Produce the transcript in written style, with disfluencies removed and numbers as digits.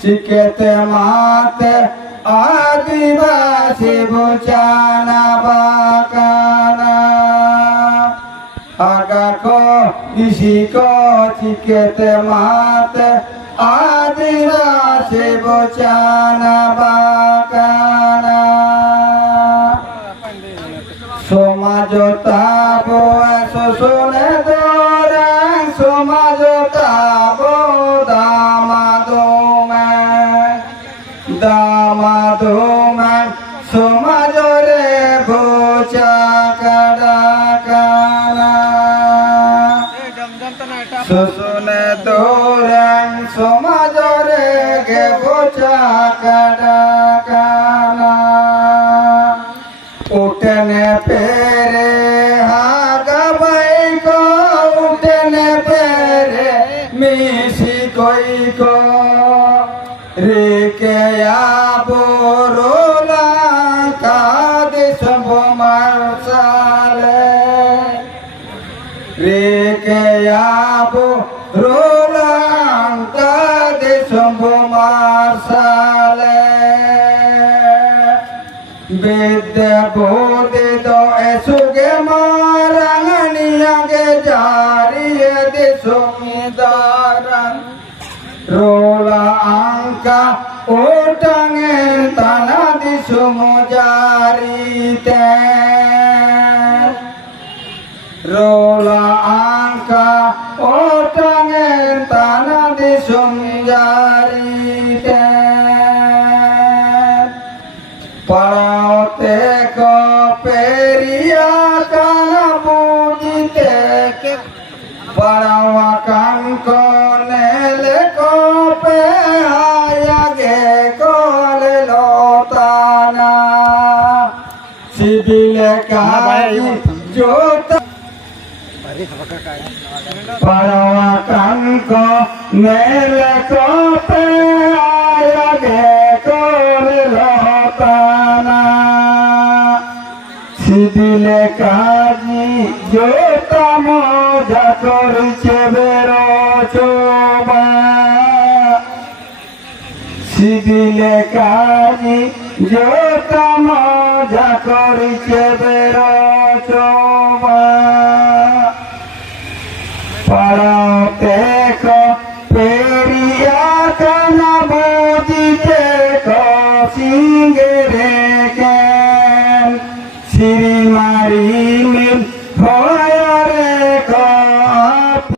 চিকেতে মাতে আদিবাসী বুচানা বাকানা আগাকো ইশিকো চিকেতে মাতে আদিবাসী বুচানা বাকানা সমাজতা বয়স শুনে দরে সমাজতা দামাদোমে সমাজরে বোচা কাডাকানা শুনে দরে সমাজরে গে বোচা কাডাকানা উঠনে পেরে হাগা বাইকো উঠনে পেরে মিশি কইকো রেকে আবরোলা কাদেশ মারসালে রেকে আবরোলা কাদেশ মারসালে বিদ্যা বোধিত এসুগে মারাঙনিয়াগে জারিয়ে দেশমিদারান rola angka utange tanah di sumujari ten rola angka utange tanah di sumujari ten paraote ko peria kana budite parawakan ko nele ko pe ayage kole lotana sibile kai jota parawakan ko nele ko pe ayage kole lotana sibile kai jota moja korche bero choba সিদিলে Kazi জোতা মজা করিছে বেরো চোবা পাড়াতে